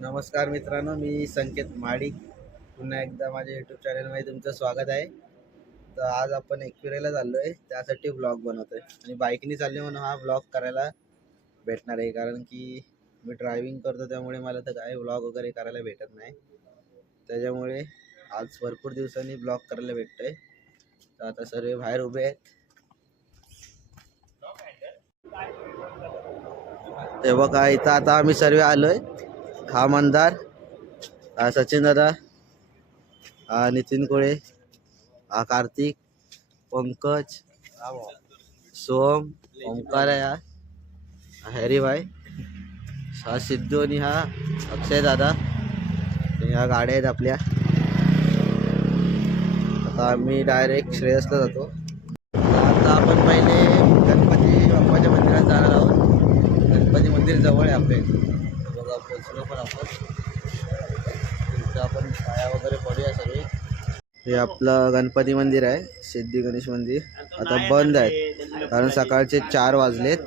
नमस्कार मित्रांनो, मी संकेत माडिक. पुन्हा एकदा माझ्या यूट्यूब चॅनलमध्ये तुमचं स्वागत आहे. तर आज आपण एकविरेला चाललो आहे, त्यासाठी ब्लॉग बनवतोय आणि बाईकनी चालले म्हणून हा ब्लॉग करायला भेटणार आहे. कारण की मी ड्रायव्हिंग करतो, त्यामुळे मला तर काय ब्लॉग वगैरे करायला भेटत नाही. त्याच्यामुळे आज भरपूर दिवसांनी ब्लॉग करायला भेटतोय. तर आता सर्व बाहेर उभे आहेत. ते बघा, इथं आता आम्ही सर्व आलोय. हा मंदार, हा सचिन दादा, हा नितीन कोळे, हा कार्तिक, पंकज, सोम, ओंकार आहे, हा हॅरी भाई, हा सिद्धू आणि हा अक्षय दादा. ह्या गाड्या आहेत आपल्या. आता आम्ही डायरेक्ट श्रेयसला जातो. आता आपण पहिले गणपती बाप्पाच्या मंदिरात जाणार आहोत. गणपती मंदिर जवळ आहे आपल्या बघा, पोचलो पण आपण. तिथं आपण पाया वगैरे पडूया सगळे. हे आपलं गणपती मंदिर आहे, सिद्धी गणेश मंदिर. आता बंद आहे कारण सकाळचे 4 वाजलेत.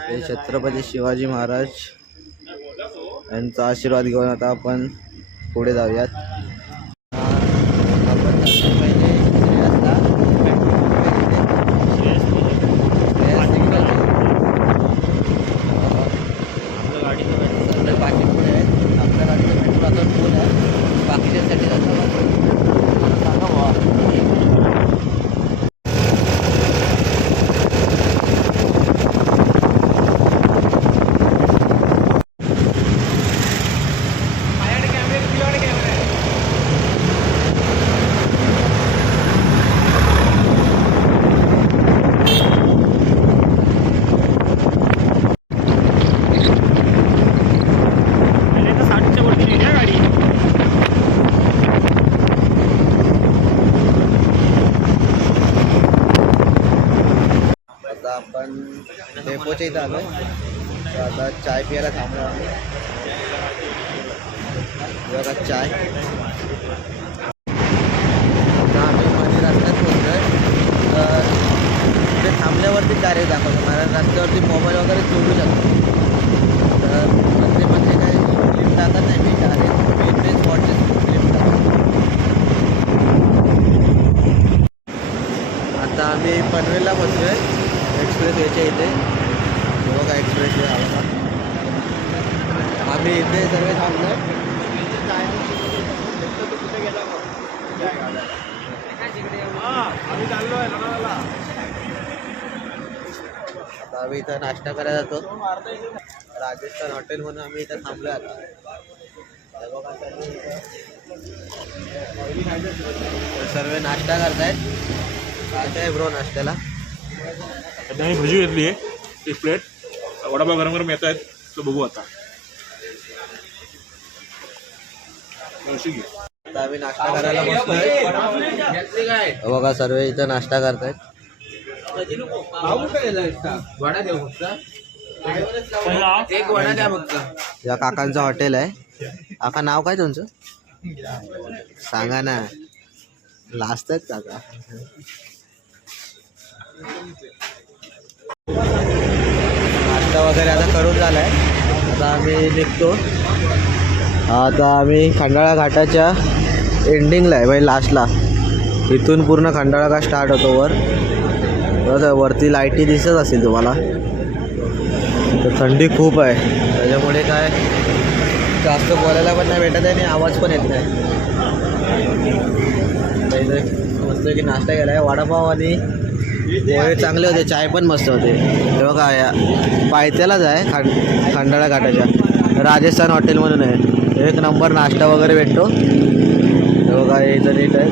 हे छत्रपती शिवाजी महाराज यांचा आशीर्वाद घेऊन आता आपण पुढे जाऊयात. आपण पहिले बाकी पुढे आहेत. आपल्या गाडीचं पेट्रोल आता फुल आहे, बाकीच्यासाठी जातं. आपण डेपोच्या इथं आलो. तर आता चाय प्यायला थांबलो आम्ही. बघा चाय. आता आम्ही मध्ये रस्त्यात पोहोचलोय. तर इथे थांबल्यावरती डायरेक्ट दाखवतो, कारण रस्त्यावरती मोबाईल वगैरे चोरू शकतो. तर म्हणजे काही क्लिप टाकत नाही मी, डायरेक्ट मेन स्पॉटचे क्लिप टाकतो. आता आम्ही पनवेलला पोहोचलोय, एक्सप्रेस वेच्या इथे. बघा एक्सप्रेस वे आला. आम्ही इथे सर्व थांबलो. आता आम्ही इथं नाश्ता करायला जातो. राजस्थान हॉटेल म्हणून आम्ही इथं थांबलो. आता सर्व नाश्ता करतायत. काय ब्रो नाश्त्याला? मी भजी घेतली आहे, 1 प्लेट. वडापाव गरम गरम येत आहेत, तो बघू आता. आता आम्ही नाश्ता करायला बसलोय. बघा सर्व इथं नाश्ता करतायत. वडा देऊ फक्त, एक वडा द्या फक्त. या काकांचं हॉटेल आहे. काका नाव काय तुमचं सांगा ना, लास्ट आहेत काका. नाश्ता वगैरे आता करून झालाय. आता आम्ही निघतो. आता आम्ही खंडाळा घाटाच्या एंडिंगला आहे, म्हणजे लास्टला. इथून पूर्ण खंडाळा घाट स्टार्ट होतो वर. तर वरती लाईटी दिसत असतील तुम्हाला. तर थंडी खूप आहे, त्याच्यामुळे काय जास्त बोलायला पण नाही भेटत आहे आणि आवाज पण येत नाही. मस्त की नाश्ता केला आहे. वडापाव आणि पोहे चांगले होते, चाय पण मस्त होते. हे बघा, या पायथ्यालाच आहे खंडाळा घाटाच्या. राजस्थान हॉटेल म्हणून आहे. 1 नंबर नाश्ता वगैरे भेटतो. हे बघा, हे इथं नीट आहे.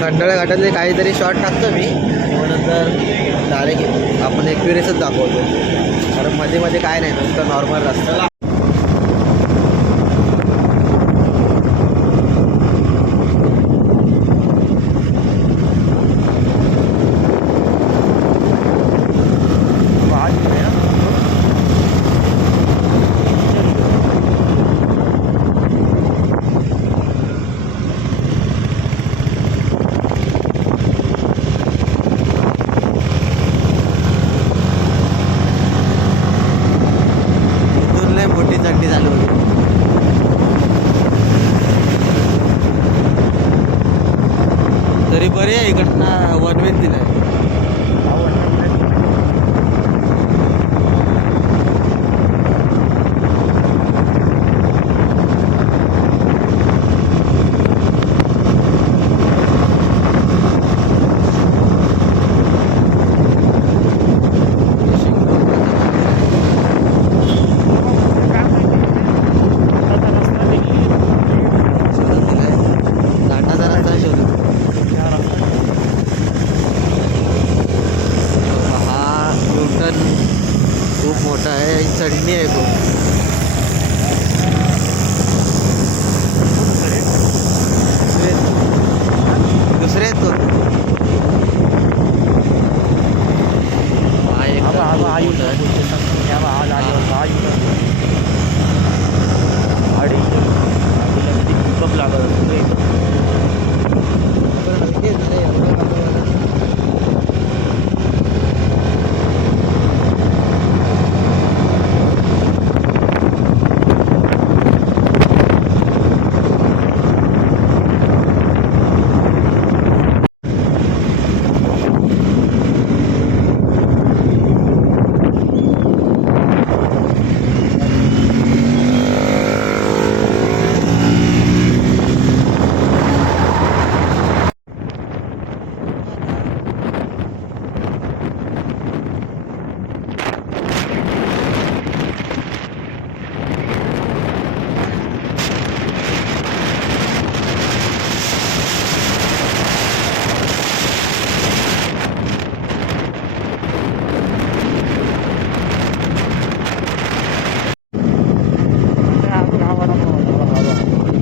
खंडाळा घाटातले काहीतरी शॉर्ट टाकतो मी, नंतर डायरेक्ट आपण एक्सपिरियन्सच दाखवतो. कारण मध्ये मध्ये काय नाही, नुसतं नॉर्मल रस्ता. नॉनव्हेज दिलाय. खूप मोठा आहे, चढणी आहे खूप. दुसरे आहेत कोण?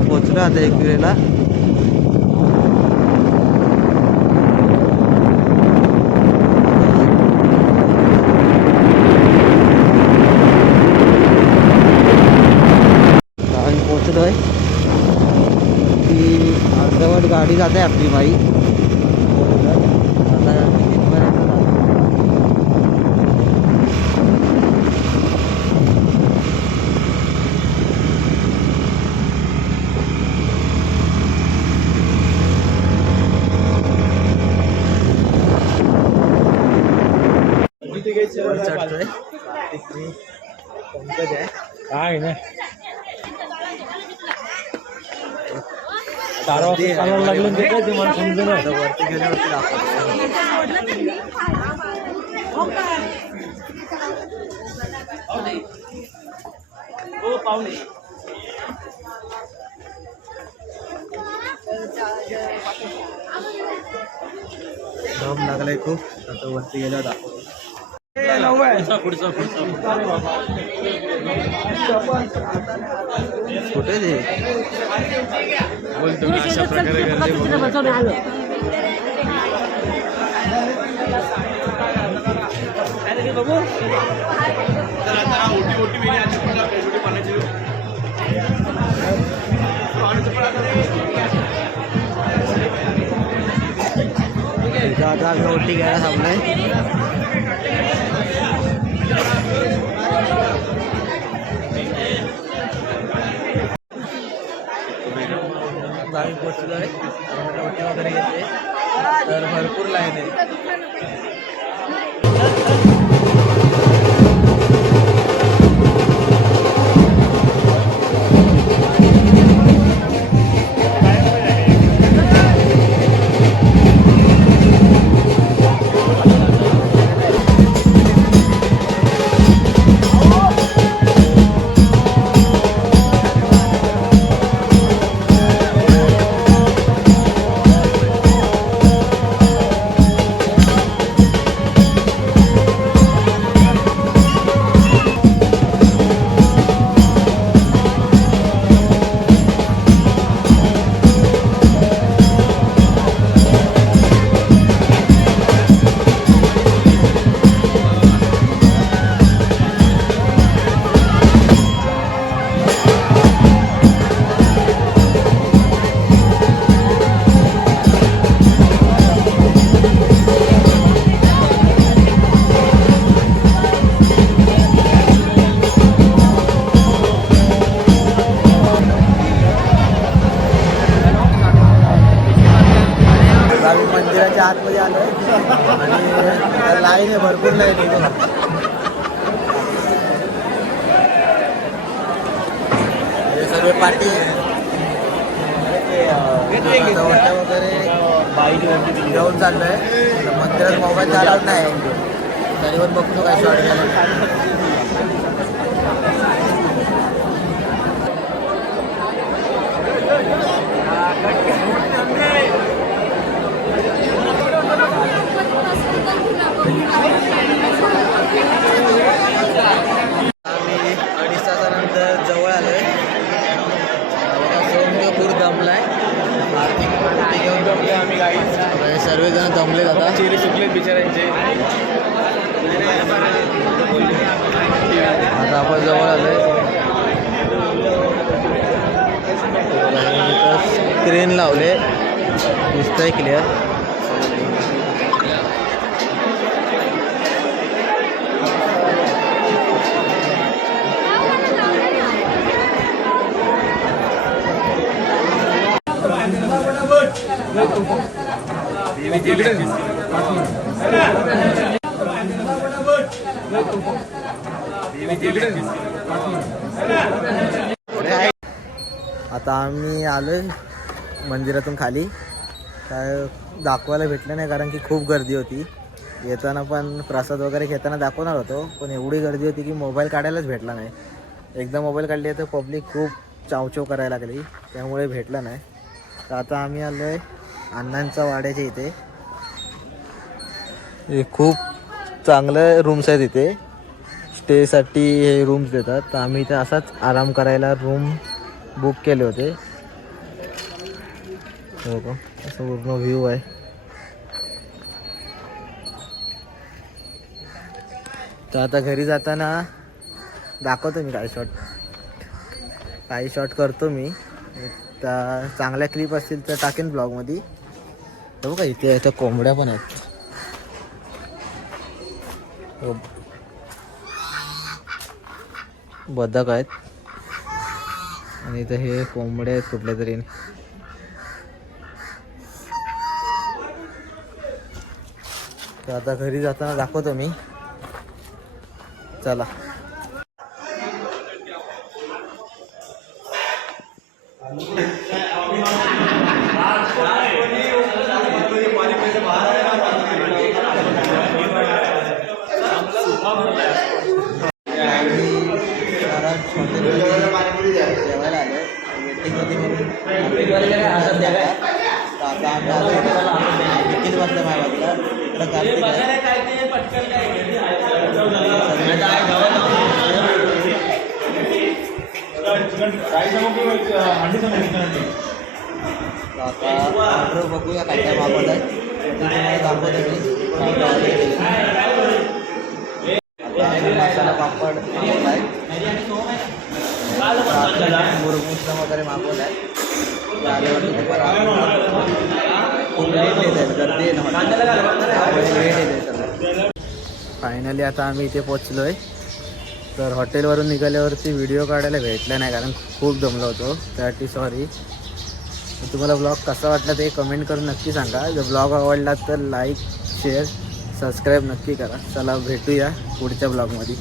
पोचलो आता एकविरेला. आम्ही पोचलोय. ती अर्धवट गाडी जाते आपली बाई. आता तिथपर्यंत चढतोय. पंकज आहे काय ना लागलं ते काय तुम्हाला समजून वरती गेल्यावरती दम लागलाय खूप. आता वरती गेल्यावर दाखवतो. कुठे ते बोलतो अशा प्रकारे आता आम्ही ओटी घ्यायला थांबलोय. आम्ही पोचलोय. ओटी वगैरे येते तर भरपूर लाईन आहे. हे सर्व पाठी आता वगैरे घेऊन चाललोय. मंदिरात मोबाईल चालवत नाही तरी पण बघतो काय शॉर्ट घ्यायला. आम्ही 2.5 तासानंतर जवळ आलोय. सौम्यपूर दमलाय. आर्थिक घेऊन दमले आम्ही गाडी. सर्वजण दमले आता. चेहरे सुकलेत बिचाऱ्यांचे. आता आपण जवळ आलोय. स्क्रीन लावले दिसतंय क्लिअर. आता आम्ही आलोय मंदिरातून खाली. काय दाखवायला भेटलं नाही कारण की खूप गर्दी होती. येताना पण प्रसाद वगैरे घेताना दाखवणार होतो पण एवढी गर्दी होती की मोबाईल काढायलाच भेटला नाही. एकदा मोबाईल काढली तर पब्लिक खूप चावचव करायला लागली त्यामुळे भेटला नाही. तर आता आम्ही आलो आहे अण्णांच्या वाड्याच्या इथे. हे खूप चांगलं रूम्स आहेत इथे. स्टेसाठी हे रूम्स देतात. तर आम्ही इथे असाच आराम करायला रूम बुक केले होते. हो का असं पूर्ण व्ह्यू आहे. तर आता घरी जाताना दाखवतो मी काही शॉट करतो मी. तर चांगल्या क्लिप असतील तर टाकेन ब्लॉगमध्ये. बघू का इथे इथं कोंबड्या पण आहेत. बदक आहेत आणि इथं हे कोंबडे आहेत कुठल्या तरी. तर आता घरी जाताना दाखवतो मी. चला जेवायला आलो वेटिंगमध्ये निखिल बसलं माझ्या बाजूला. इकडं कार्तिक आता ऑर्डर बघूया काय काय मागवत आहे. आता मसाला पापड मागवला आहे. मुरमुसला वगैरे मागवला आहे. खूप लेट येत आहे गर्दी आहे. फायनली आता आम्ही इथे पोचलो आहे. तर हॉटेलवरून निघाल्यावरती व्हिडिओ काढायला भेटला नाही कारण खूप दमलो होतो त्यासाठी सॉरी. तुम्हाला ब्लॉग कसा वाटला ते कमेंट करून नक्की सांगा. जर ब्लॉग आवडला तर लाईक शेअर सबस्क्राईब नक्की करा. चला भेटूया पुढच्या ब्लॉगमध्ये.